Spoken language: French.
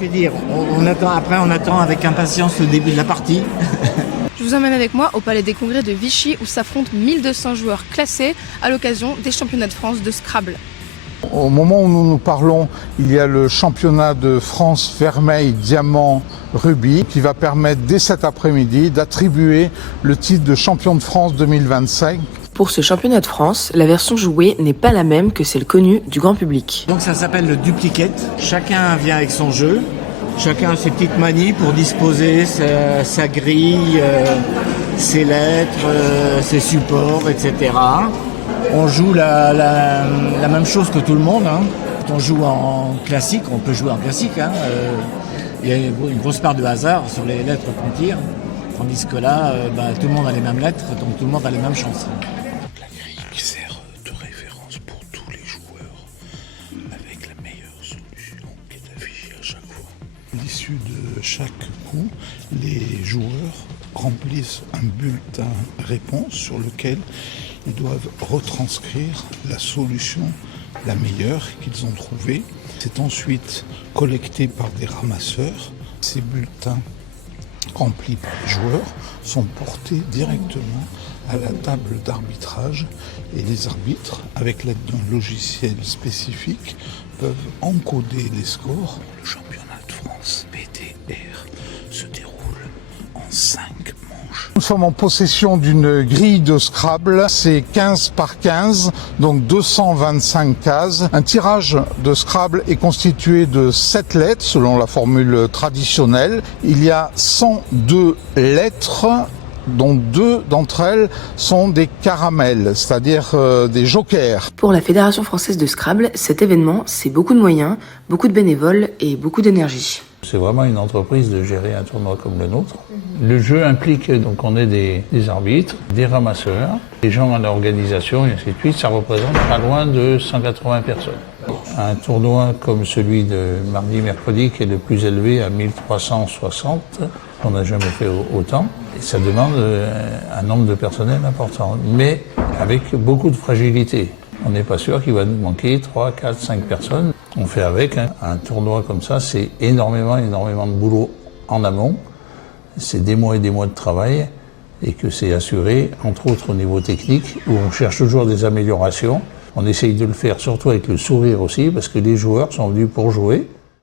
Que dire, on attend avec impatience le début de la partie. Je vous emmène avec moi au Palais des Congrès de Vichy où s'affrontent 1200 joueurs classés à l'occasion des championnats de France de Scrabble. Au moment où nous parlons, il y a le championnat de France vermeil, diamant, rubis qui va permettre dès cet après-midi d'attribuer le titre de champion de France 2025. Pour ce championnat de France, la version jouée n'est pas la même que celle connue du grand public. Donc ça s'appelle le duplicate. Chacun vient avec son jeu. Chacun a ses petites manies pour disposer sa grille, ses lettres, ses supports, etc. On joue la même chose que tout le monde. Quand on joue en classique, on peut jouer en classique. Il y a une grosse part de hasard sur les lettres qu'on tire. Tandis que là, tout le monde a les mêmes lettres, donc tout le monde a les mêmes chances. La grille qui sert de référence pour tous les joueurs, avec la meilleure solution qui est affichée à chaque fois. À l'issue de chaque coup, les joueurs remplissent un bulletin réponse sur lequel ils doivent retranscrire la solution la meilleure qu'ils ont trouvée. C'est ensuite collecté par des ramasseurs. Ces bulletins remplis par les joueurs sont portés directement à la table d'arbitrage et les arbitres, avec l'aide d'un logiciel spécifique, peuvent encoder les scores. Le championnat de France PTR se déroule en 5 manches. Nous sommes en possession d'une grille de Scrabble, c'est 15 par 15, donc 225 cases. Un tirage de Scrabble est constitué de 7 lettres selon la formule traditionnelle. Il y a 102 lettres, dont 2 d'entre elles sont des caramels, c'est-à-dire des jokers. Pour la Fédération française de Scrabble, cet événement, c'est beaucoup de moyens, beaucoup de bénévoles et beaucoup d'énergie. C'est vraiment une entreprise de gérer un tournoi comme le nôtre. Le jeu implique donc on est des arbitres, des ramasseurs, des gens à l'organisation et ainsi de suite. Ça représente pas loin de 180 personnes. Un tournoi comme celui de mardi-mercredi qui est le plus élevé à 1360, on n'a jamais fait autant. Et ça demande un nombre de personnel important, mais avec beaucoup de fragilité. On n'est pas sûr qu'il va nous manquer 3, 4, 5 personnes. On fait avec. Un tournoi comme ça, c'est énormément de boulot en amont. C'est des mois et des mois de travail et que c'est assuré, entre autres au niveau technique, où on cherche toujours des améliorations. On essaye de le faire surtout avec le sourire aussi, parce que les joueurs sont venus pour jouer.